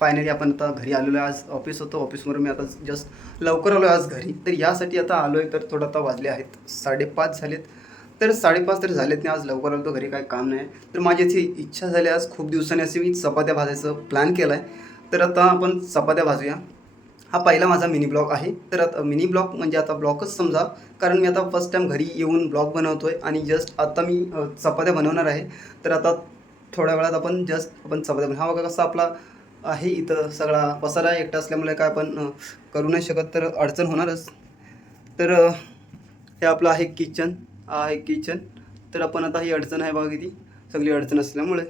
Finally आपण आता घरी आलेलो आहे. आज ऑफिस होतं, ऑफिसवरून मी आता जस्ट लवकर आलो आहे आज घरी. तर यासाठी आता आलो आहे. तर थोडं आता वाजले आहेत 5:30 झालेत. तर 5:30 तरी झालेत नाही, आज लवकर आलो, तो घरी काही काम नाही. तर माझी अशी इच्छा झाली, आज खूप दिवसांनी अशी मी चपात्या भाजायचं प्लॅन केला आहे. तर आता आपण चपात्या भाजूया. हा पहिला माझा मिनी ब्लॉग आहे. तर आता मिनी ब्लॉग म्हणजे आता ब्लॉगच समजा, कारण मी आता फर्स्ट टाईम घरी येऊन ब्लॉग बनवतो आहे आणि जस्ट आता मी चपात्या बनवणार आहे. तर आता थोड्या वेळात आपण आपण चपात्या हा बघा कसा आपला आहे, इथं सगळा पसारा आहे. एकटा असल्यामुळे काय आपण करू नाही शकत, तर अडचण होणारच. तर हे आपलं आहे किचन, हा आहे किचन. तर आपण आता ही अडचण आहे बघा किती सगळी अडचण असल्यामुळे.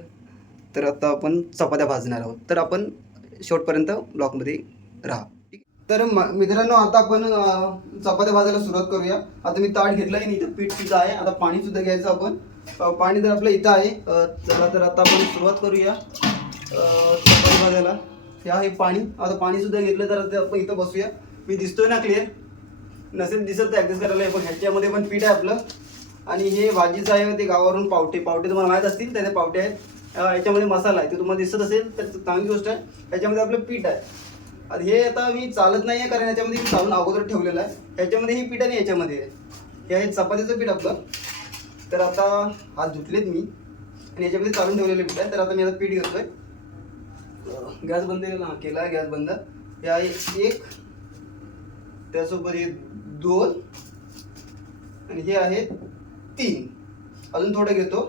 तर आता आपण चपात्या भाजणार आहोत. तर आपण शेवटपर्यंत ब्लॉगमध्ये राहा. तर मित्रांनो, आता आपण चपात्या भाजायला सुरुवात करूया. आता मी ताट घेतलं आहे आणि इथं पीठ सुद्धा आहे. आता पाणी सुद्धा घ्यायचं आपण. पाणी तर आपलं इथं आहे. चला तर आता आपण सुरुवात करूया चपाती भाजायला. हे आहे पाणी. आता पाणी सुद्धा घेतलं तर आता आपण इथं बसूया. मी दिसतोय ना क्लिअर? नसेल दिसत तर ॲडजस्ट करायला. पण ह्याच्यामध्ये पण पीठ आहे आपलं. आणि हे भाजीचं आहे ते गावावरून पावटे तुम्हाला माहीत असतील, त्याचे पावटे आहेत. याच्यामध्ये मसाला आहे, ते तुम्हाला दिसत असेल तर चांगली गोष्ट आहे. ह्याच्यामध्ये आपलं पीठ आहे. आता हे आता मी चालत नाही आहे, कारण याच्यामध्ये मी चालून अगोदर ठेवलेलं आहे. ह्याच्यामध्ये ही पीठ आणि याच्यामध्ये आहे. हे आहे चपातीचं पीठ आपलं. तर आता हात धुतलेत मी आणि याच्यामध्ये चालून ठेवलेले पीठ आहे. तर आता मी आता पीठ घेतोय. गॅस बंद केला आहे, गॅस बंद. हे आहे 1, त्यासोबत हे 2 आणि हे आहे 3. अजून थोडं घेतो,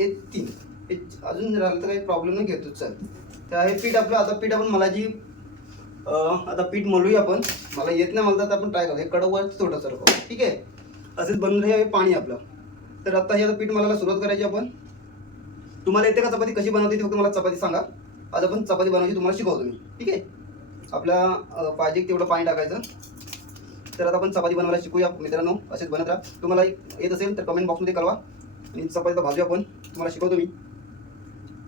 हे 3. हे अजून राहिलं तर काही प्रॉब्लेम नाही, घेतो. चल, तर हे पीठ आपलं. आता पीठ आपण मला आता पीठ मळूया आपण. मला येत नाही मला, तर आपण ट्राय करू. हे कडवर थोडं सरकव, ठीक आहे. असेच बनवून हे पाणी आपलं. तर आता हे आता पीठ मलाला सुरुवात करायची आपण. तुम्हाला येते का चपाती कशी बनवते, फक्त मला चपाती सांगा. आज आपण चपाती बनवायची तुम्हाला शिकवतो मी, ठीक आहे. आपल्या पाहिजे तेवढं पाणी टाकायचं. तर आता आपण चपाती बनवायला शिकूया मित्रांनो. असेच बनत राहा. तुम्हाला येत असेल तर कमेंट बॉक्समध्ये कळवा आणि चपातीला भाजूया आपण. तुम्हाला शिकवतो मी.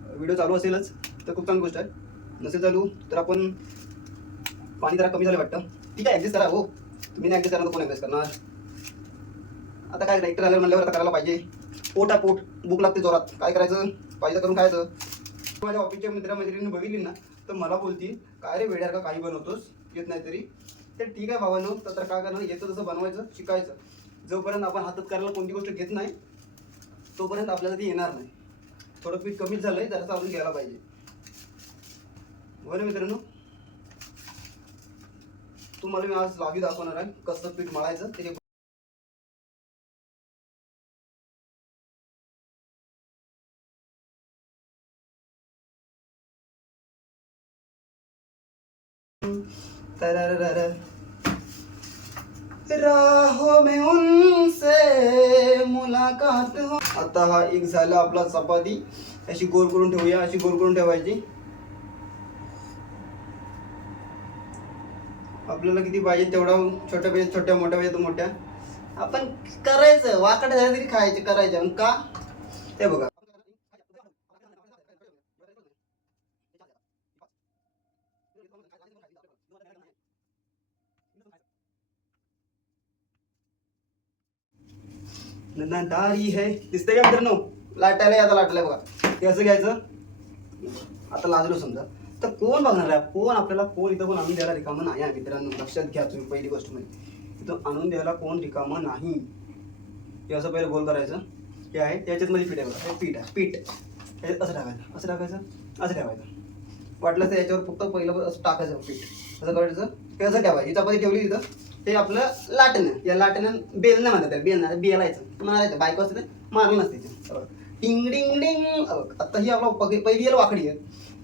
व्हिडिओ चालू असेलच तर खूप चांगली गोष्ट आहे. नसेल चालू तर आपण पाणी जरा कमी झालं वाटतं, ठीक आहे. ॲडजस्ट करा. हो, तुम्ही नाही ॲडजस्ट करणार तर कोण ॲडजस्ट करणार? आता काय डायरेक्टर आल्यावर म्हणल्यावर आता करायला पाहिजे. पोट भूक लागते जोरात. काय करायचं, पाहिजे करून खायचं. माझ्या ऑफिसच्या मित्रमैत्रिणींनी बघितली ना तर मला बोलतील, काय रे वेड्या का काही बनवतोस, येत नाही तरी. तर ठीक आहे भावांनो, तर काय करणार, येतं तसं बनवायचं, शिकायचं. जोपर्यंत आपण हातात करायला कोणती गोष्ट घेत नाही तोपर्यंत आपल्याला ती येणार नाही. थोडं पीठ कमीच झालंय, जरासं अजून घ्यायला पाहिजे. बरं मित्रांनो, तुम्हाला मी आज लावी दाखवणार आहे कसं पीठ मळायचं ते. राहों में उनसे मुलाकात हो. आता हा एक झाला आपला चपाती. अशी गोल करून ठेवूया, अशी गोल करून ठेवायची. आपल्याला किती पाहिजे तेवढा, छोट्या पाहिजे छोट्या, मोठ्या पाहिजे तर मोठ्या. आपण करायचं, वाकडे झाले तरी खायचे, करायचे का. ते बघा, दारी है. दिसतंय का मित्रांनो? लाटायला आता लाटलंय बघा. हे असं घ्यायचं. आता लाजलो समजा तर कोण बघणार आहे? कोण आपल्याला, कोण इथं कोण आणून द्यायला रिकामं नाही आहे मित्रांनो. लक्षात घ्या तुम्ही पहिली गोष्ट म्हणजे, इथं आणून द्यायला कोण रिकामं नाही. हे असं पहिलं गोल करायचं. हे आहे त्याच्यात मध्ये पीठ आहे बघा. हे पीठ आहे, पीठ हे असं टाकायचं, असं टाकायचं, असं ठेवायचं. वाटलं तर याच्यावर फक्त पहिलं असं टाकायचं पीठ. असं करायचं, हे असं ठेवायचं. ही चपाती ठेवली तिथं. हे आपलं लाटणं, या लाटणं बेलणं म्हणतात त्याला. बेलणं बेलायचं, मारायचं. बायको असते मारलं नसते. डिंग डिंग डिंग. आता ही आपला पहिली येईल वाकडी आहे.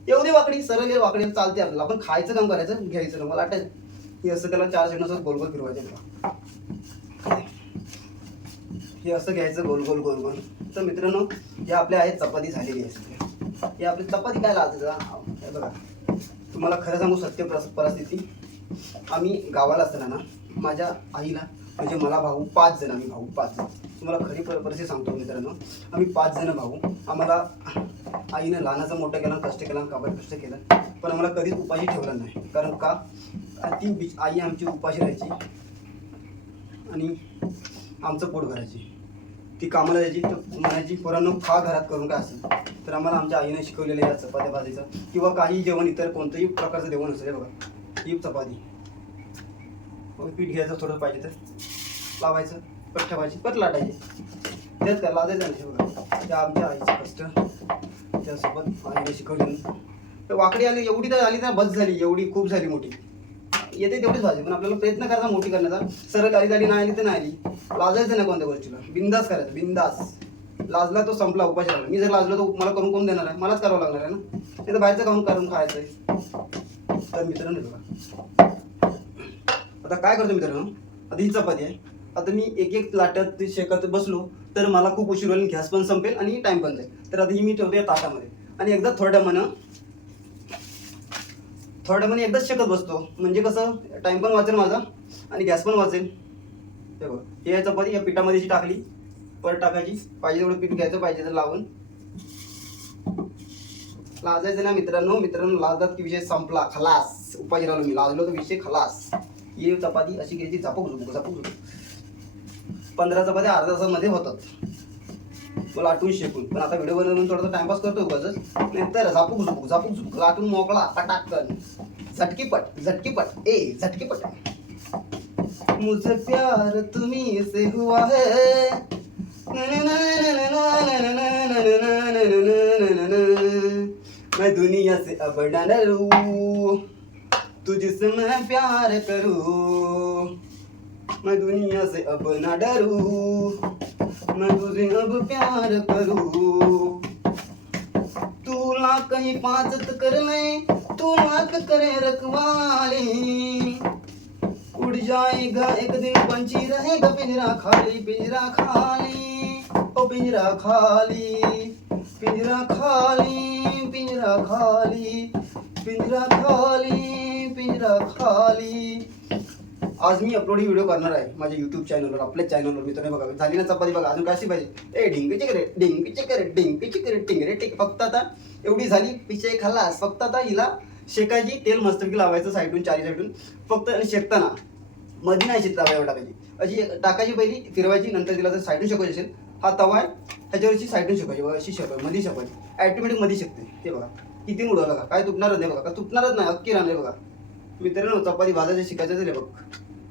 एवढी वाकडी, सरळ येईल वाकडी चालते आपल्याला. आपण खायचं काम करायचं, घ्यायचं काम लाटायचं. हे असं त्याला 4 सेकंड असं गोल गोल फिरवायचं. हे असं घ्यायचं गोल गोल गोल गोल. तर मित्रांनो, हे आपल्या आहेत चपाती झालेली आहे. हे आपली चपाती काय लागते बघा. तुम्हाला खरं सांगू सत्य परिस्थिती, आम्ही गावाला असताना ना, माझ्या आईला म्हणजे मला भाऊ 5 जण. आम्ही भाऊ 5 जण. तुम्हाला खरी परिस्थिती सांगतो मित्रांनो, आम्ही 5 जण भाऊ. आम्हाला आईनं लहानाचं मोठं केलं, कष्ट केलं, काबाड कष्ट केलं, पण आम्हाला कधीच उपाशी ठेवलं नाही. कारण का, ती आई आमची उपाशी राहायची आणि आमचं पोट भरायची. ती कामाला जायची तर म्हणायची पोरांनो खा घरात करून काय असेल. तर आम्हाला आमच्या आईने शिकवलेलं या चपात्या भाजीचं किंवा काही जेवण इतर कोणतंही प्रकारचं जेवण असेल बघा, ही चपाती पीठ घ्यायचं थोडं पाहिजे तर लावायचं, पट ठेवायची, पट लाटायची, तेच काय लाजायचं नाही बघा. त्या आमच्या आईचं कष्ट त्यासोबत आईने शिकवलेलं. तर वाकडी आली एवढी तर आली तर बस झाली, एवढी खूप झाली मोठी येते तेवढीच भाजी, पण आपल्याला प्रयत्न करायचा मोठी करण्याचा. सरळ आली झाली नाही आली तर नाही आली, लाजायचं नाही कोणत्या गोष्टीला, बिंदास करायचं बिंदास. लाजला तो संपला, उपाशी राहिला. मी जर लाजलो तर मला करून कोण देणार आहे, मलाच करावं लागणार आहे ना, नाही तर बाहेरचं खाऊन करून खायचं आहे. तर मित्रांनो बघा आता काय करतो मित्रांनो, आता ही चपाती आहे. आता मी एक एक लाटत शेकत बसलो तर मला खूप उशीर होईल, गॅस पण संपेल आणि टाइम पण जाईल. तर आता ही मी ठेवते ताटामध्ये आणि एकदा थोड्या मनाने एकदाच शेकत बसतो, म्हणजे कसं टाइम पण वाचेल माझा आणि गॅस पण वाचेल. हे बघा हे चपाती या पिठामध्ये जी टाकली, परत टाकायची, पाहिजे तेवढं पीठ घ्यायचं, पाहिजे तर लावून. लाजायचं ना मित्रांनो, लाजतात की विषय संपला, खलास. उपाशी राहिलो मी, लाजलो तर विषय खलास. ही चपाती अशी घ्यायची, झापूक झुपूक 15 चपात्या अर्ध्या तासामध्ये होतात मला लाटून शेकून. पण आता व्हिडिओ बनवून थोडासा टाइमपास करतो उगाच, नंतर झापूक झुपूक लाटून मोकळा पटाकन झटकीपट झटकीपट. मुझे प्यार तुम्ही से हुआ है, मैं दुनिया से अब न डरूं, तुझसे मैं प्यार करूं, मैं दुनिया से अब न डरूं, मैं तुझे अब प्यार करूं. तू लाख कहीं पाजत कर ले, तू लाख करे रखवाली, उड़ जाएगा एक दिन पंछी रहेगा पिंजरा खाली, पिंजरा खाली, ओ पिंजरा खाली, पिंजरा खाली, पिंजरा खाली, पिंजरा खाली, पिंजरा खाली. आज मी अपलोड ही व्हिडिओ करणार आहे माझ्या यूट्यूब चॅनलवर, आपल्या चॅनलवर. मित्रांनो बघा झाली ना चपाती, बघा अजून कशी पाहिजे, ए ढिंकीची करे टिंगरे टिक. फक्त आता एवढी झाली, पिशे खल्लास. फक्त आता हिला शेकायची, तेल मस्तपैकी लावायचं साईडून, चारी साईडून. फक्त शेकताना मध्ये नाही शेत तव्यावर टाकायची, अशी टाकायची पहिली, फिरवायची, नंतर तिला जर साईडून शेकायची असेल, हा तवा आहे ह्याच्यावरची साईडून शेकायची बघा, अशी शेकायची, मध्ये शेकायची, ॲटोमॅटिक मध्ये शेकते. ते बघा किती मुडं बघा, काय तुटणारच नाही बघा, का तुटणारच नाही, अक्की राहणार बघा. मित्रांनो चपाती भाजायचं शिकायचं तरी बघ,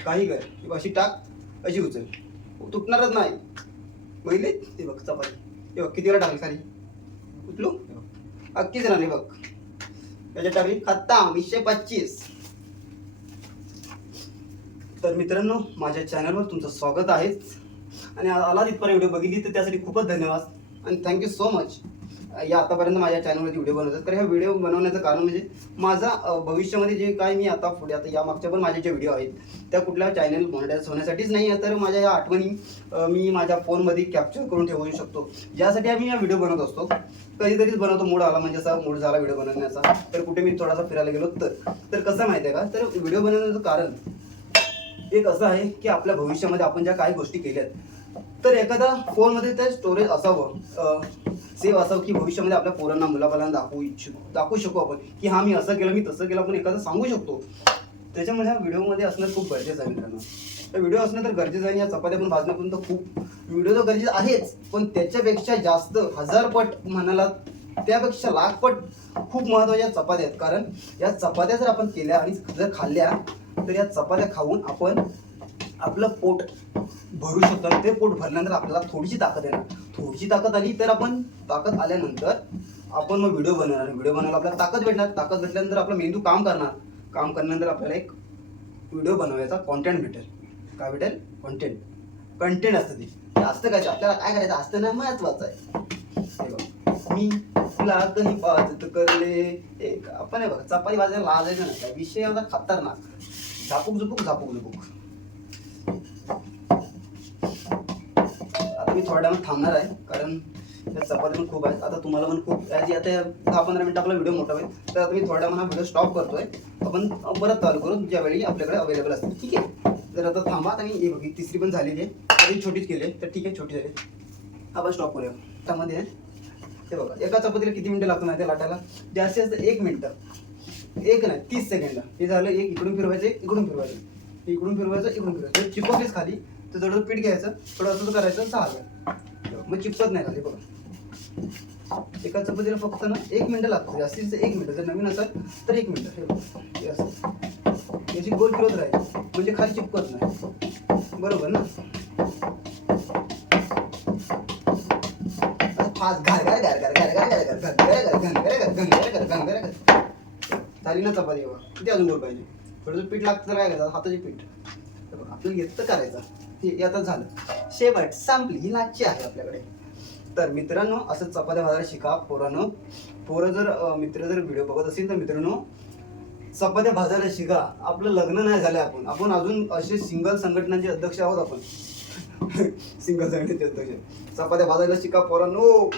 काही कर अशी टाक, अशी उचल, तुटणारच नाही. पहिले ते बघ चपाती, हे बघ किती वेळा टाकली सारी, उचलू अक्कीच राहणे बघ. त्याच्यात टाकली खत्ता 225. तर मित्रांनो माझ्या चॅनलवर तुमचं स्वागत आहे आणि आला तिथपर्यंत व्हिडिओ बघितली तर त्यासाठी खूपच धन्यवाद आणि थँक्यू सो मच. या आतापर्यंत माझ्या चॅनलवरती व्हिडिओ बनवतात. तर ह्या व्हिडिओ बनवण्याचं कारण म्हणजे माझा भविष्यामध्ये जे काय मी आता पुढे आता या मागच्या पण माझे जे व्हिडिओ आहेत त्या कुठल्या चॅनल मॉनिटाईज होण्यासाठीच नाही आहे, तर माझ्या या आठवणी मी माझ्या फोनमध्ये कॅप्चर करून ठेवू शकतो, ज्यासाठी आम्ही या व्हिडिओ बनवत असतो. कधीतरीच बनवतो, मूड आला म्हणजे असा मूड झाला व्हिडिओ बनवण्याचा, तर कुठे मी थोडासा फिरायला गेलो तर कसं माहिती आहे का, तर व्हिडिओ बनवण्याचं कारण एक असं आहे की आपल्या भविष्यामध्ये आपण ज्या काही गोष्टी केल्यात तर एखादा फोनमध्ये ते स्टोरेज असावं, सेव्ह असावं की भविष्यामध्ये आपल्या पोरांना मुलाबाळांना दाखवू शकू आपण की हा मी असं केलं, मी तसं केलं, आपण एखादं सांगू शकतो. त्याच्यामुळे ह्या व्हिडिओमध्ये असणं खूप गरजेचं आहे मित्रांनो. तर व्हिडिओ असणं तर गरजेचं आहे. या चपात्या पण भाजणं तर खूप व्हिडिओ तर गरजेचं आहेच, पण त्याच्यापेक्षा जास्त 1000 पट म्हणाला, त्यापेक्षा लाख पट खूप महत्त्वाच्या चपात्या आहेत. कारण या चपात्या जर आपण केल्या आणि जर खाल्ल्या तर या चपात्या खाऊन आपण आपलं पोट भरू शकतो आणि ते पोट भरल्यानंतर आपल्याला थोडीशी ताकद येणार. थोडीशी ताकद आली तर आपण ताकद आल्यानंतर आपण मग व्हिडिओ बनवणार. व्हिडिओ बनवायला आपल्याला ताकद भेटणार. ताकद भेटल्यानंतर आपला मेंदू काम करणार. काम करल्यानंतर आपल्याला एक व्हिडिओ बनवायचा कॉन्टेंट भेटेल. काय भेटेल? कंटेंट असतं ते. असतं काय आपल्याला काय करायचं असतं ना, महत्वाचं आहे. मी तुला कधी पाजत करले एक आपण आहे बघा, चपाती भाजायला लाजायचं नाही. विषय एवढा खतरनाक. झापूक झुपूक आता मी थोड्या वेळ थांबणार आहे कारण त्या चपाती पण खूप आहेत. आता तुम्हाला पण खूप आता 10-15 मिनिटं आपला व्हिडिओ मोठा होईल. तर आता मी थोड्या वेळा व्हिडिओ स्टॉप करतोय. आपण परत चालू करू ज्यावेळी आपल्याकडे अवेलेबल असतील. ठीक आहे, तर आता थांबा. आणि हे बघी तिसरी पण झालेली आहे, तरी छोटीच केली आहे. तर ठीक आहे, छोटी झाली. आपण स्टॉप करूया. त्यामध्ये हे बघा, एका चपातीला किती मिनिटं लागतं माहिती लाटायला? जास्तीत जास्त 1 मिनिट, एक नाही 30 सेकंड. हे झालं. एक इकडून फिरवायचं, इकडून फिरवायचं, इकडून फिरवायचं, इकडून फिरवायचं. चिपकलीच खाली तर थोडं पीठ घ्यायचं, थोडं असं करायचं, झालं. मग चिपकत नाही झाले बघा. एका चपातीला फक्त ना 1 मिनिट लागतं, जास्तीत जास्त 1 मिनिट. जर नवीन असेल तर 1 मिनिट. हे बघा, हे असं याची गोल फिरत राहील म्हणजे खाली चिपकत नाही, बरोबर ना. झाली ना चपाती बघा. किती अजून गोल पाहिजे? थोडंसं पीठ लागतं तर काय करायचं, हाताचे पीठ आपल्याला घेत तर करायचं. हे आता झालं, शेवट संपली. ही लाची आहे आपल्याकडे. तर मित्रांनो, असं चपात्या भाजायला शिका पोरांनो. पोरं जर मित्र जर व्हिडिओ बघत असेल तर मित्रांनो, चपात्या भाजायला शिका. आपलं लग्न नाही झालं, आपण अजून असे सिंगल संघटनांचे अध्यक्ष आहोत आपण. सिंगल संघटनेचे अध्यक्ष. चपात्या भाजायला शिका पोरांनो,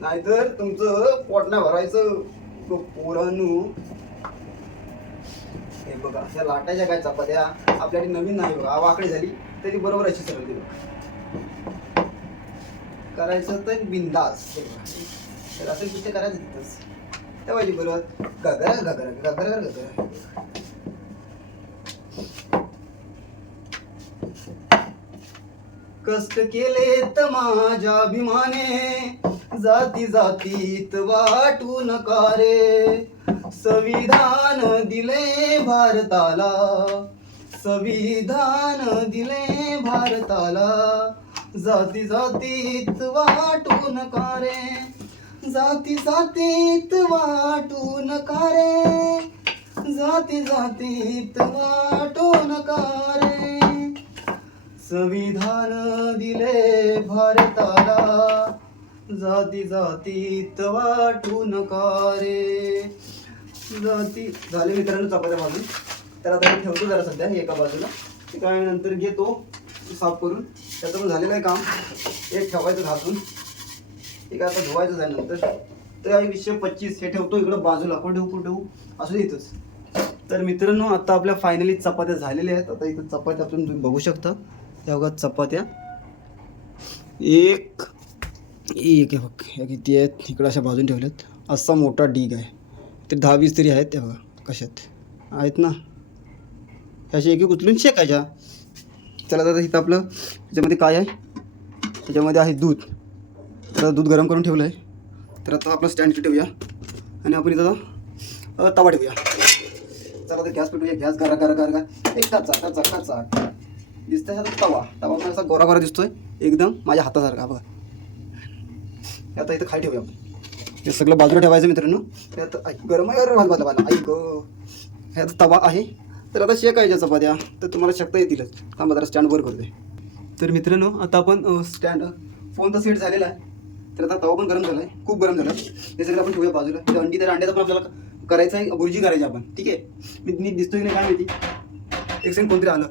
नाहीतर तुमचं पोट नाही भरायचं पोरांनो. हे बघा, ह्या लाटायच्या काय चपात्या आपल्याकडे नवीन नाही बघा. वाकडी झाली तरी बरोबर अशी सरळ दिली करायचं तर बिंदास. तर असं कुठे करायचं तिथंच तेव्हाची बरोबर गगर गगर गगर गगर. कष्ट केले तर माझ्या अभिमाने, जाती जातीत वाटू नका रे. संविधान दिले भारताला, संविधान दिले भारताला. जाती जातीत वाटू नका रे, जाती जातीत वाटू नका रे, जाती जातीत वाटू नका रे. संविधान दिले भारताला, जाती जातीत वाटू नका रे. जाती झाले मित्रांनो चपात्या भाजून. तर आता मी ठेवतो जरा सध्या हे एका बाजूला. ते काय नंतर घेतो साफ करून. त्याचं पण झालेलं आहे काम. एक ठेवायचं घासून, ते काय आता धुवायचं आहे नंतर. तर 125 हे ठेवतो इकडं बाजूला. आपण ठेवू असं इथंच. तर मित्रांनो, आता आपल्या फायनली चपात्या झालेल्या आहेत. आता इथं चपात्या आपण तुम्ही बघू शकता. त्या बघा चपात्या एक एक आहे बघ, ह्या किती आहेत इकडं अशा बाजून ठेवल्यात. असा मोठा ढीग आहे. ते 10-20 तरी आहेत. त्या बघा कशात आहेत ना. ह्याच्या एक उचलून शेकायच्या. चला आता इथं आपलं ह्याच्यामध्ये काय आहे, ह्याच्यामध्ये आहे दूध. तर दूध गरम करून ठेवलं आहे. तर आता आपलं स्टँड ठेवूया आणि आपण इथं तवा ठेवूया. चला तर गॅस पेटवूया. गॅस गरा गरा गरा एक कचा कचा कचा दिसतोय हा तवा. तवा पण असा गोरा गोरा दिसतोय एकदम माझ्या हातासारखा बघा. आता इथं खाली ठेवूया आपण. हे सगळं बाजूला ठेवायचं मित्रांनो. त्यात गरम बाजूला ऐक ह्यात तवा आहे. तर आता शेकायच्या चपात्या तर तुम्हाला शकता येतीलच. थांबा जरा स्टँड वर करतोय. तर मित्रांनो, आता आपण स्टँड फोन तर सेट झालेला आहे. तर आता तवा पण गरम झाला आहे, खूप गरम झाला. हे सगळं आपण ठेवूया बाजूला. हे अंडी, तर अंड्याचा पण आपल्याला करायचं आहे, भुर्जी करायची आपण. ठीक आहे, मी नीट दिसतोय की नाही काय माहिती. एक सेकंड कोणतरी आलं.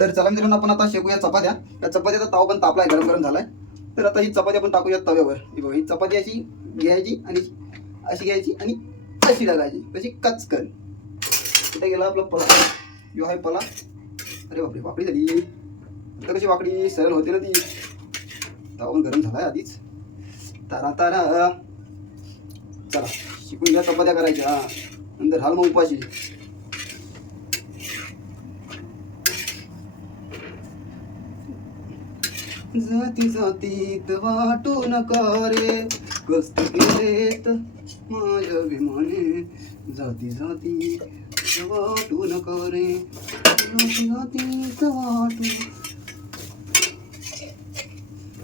तर चला मित्रांनो, आपण आता शेकूया चपात्या. या चपात्याचा तवा पण तापला आहे, गरम गरम झाला आहे. तर आता ही चपाती आपण टाकूया तव्यावर. ही बघा, ही चपाती अशी घ्यायची आणि अशी घ्यायची आणि अशी टाकायची, कशी कचकन. इथे गेला आपला पला. जो आहे पला. अरे बापरे, वाकडी झाली. आता कशी वाकडी सरळ होते ना ती. तवा पण गरम झाला आहे आधीच. तारा तारा. चला शिकून घ्या चपात्या करायच्या. नंतर हाल मग उपाशी. जाती जातीत वाटू नका रे, कष्ट केलेत माझ्या अभिमाने. जाती जातीत वाटू नका रे, जाती जातीत वाटू.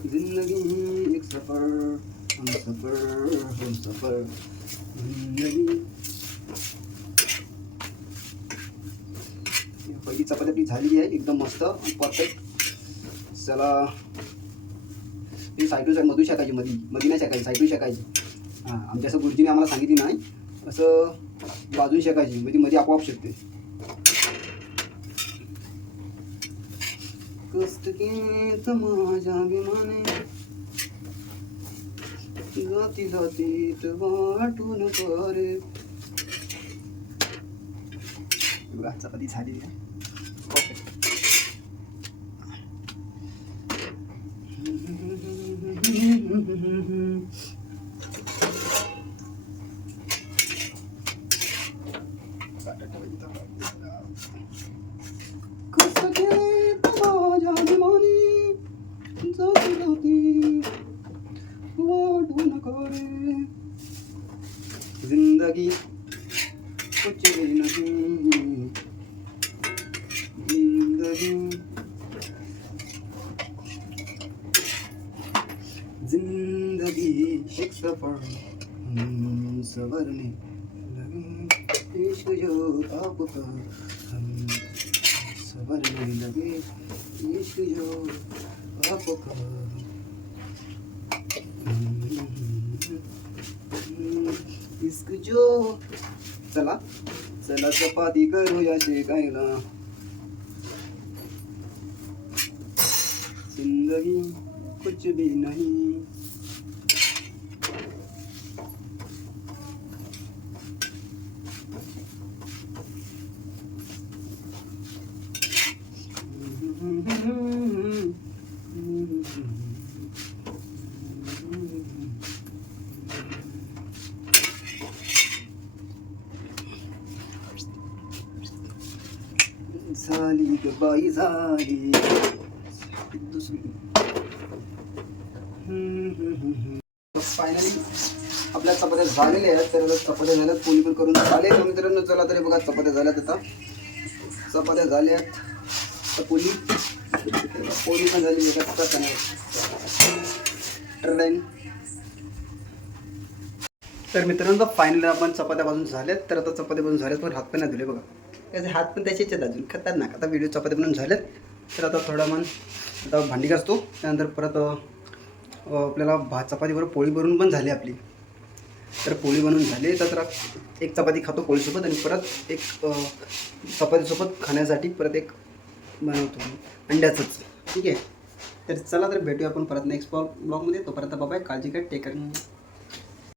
जिंदगी एक सफर, हम सफर जिंदगी. पहिली चपाती आपली झालेली आहे एकदम मस्त परफेक्ट. चला, ही सायकल मधू शेकायची, मधी नाही शेकायची, सायकल शेकायची. हां, आमच्या असं गुरुजीने आम्हाला सांगितली नाही, असं बाजून शेकायची म्हणजे मध्ये आपोआप शेकते. कष्ट केलेत माझ्या अभिमाने, जाती जातीत वाटू नका रे. चपाती झाली आहे. कष्ट केलेत कुछ भी नहीं जिंदगी एक सफर हम सवरने लगे इश्क जो आपका हम सवरने लगे इश्क जो आपका इश्क जो चला चला चपाती करूया शेकायला जिंदगी कुछ भी नहीं झाली ग बाई झाली फायनली आपल्या चपात्या झालेल्या आहेत. तर चपात्या झाल्यात पोळी पण करून झाले तर मित्रांनो चला तरी बघा चपात्या झाल्यात. आता चपात्या झाल्यात तर पोळी पण झाली टर्लाईन. तर मित्रांनो फायनली आपण चपात्या बाजून झाल्यात. तर आता चपात्या बाजून झाल्यात पण हात पण नाही धुले बघा. त्याचे हात पण त्याचेच आहेत अजून खतरनाक. आता व्हिडिओ चपात्या बनवून झाल्यात. तर आता थोडा मन आता भांडी घासतो. त्यानंतर परत आपल्याला चपातीबरोबर पोळी बनवून पण झाली आपली. तर पोळी बनवून झाली तर एक चपाती खातो पोळीसोबत आणि परत एक चपातीसोबत खाण्यासाठी परत एक बनवतो अंड्याचंच. ठीक आहे. तर चला तर भेटूया आपण परत नेक्स्ट ब्लॉगमध्ये. तोपर्यंत बाबाय काळजी घ्या. Take care.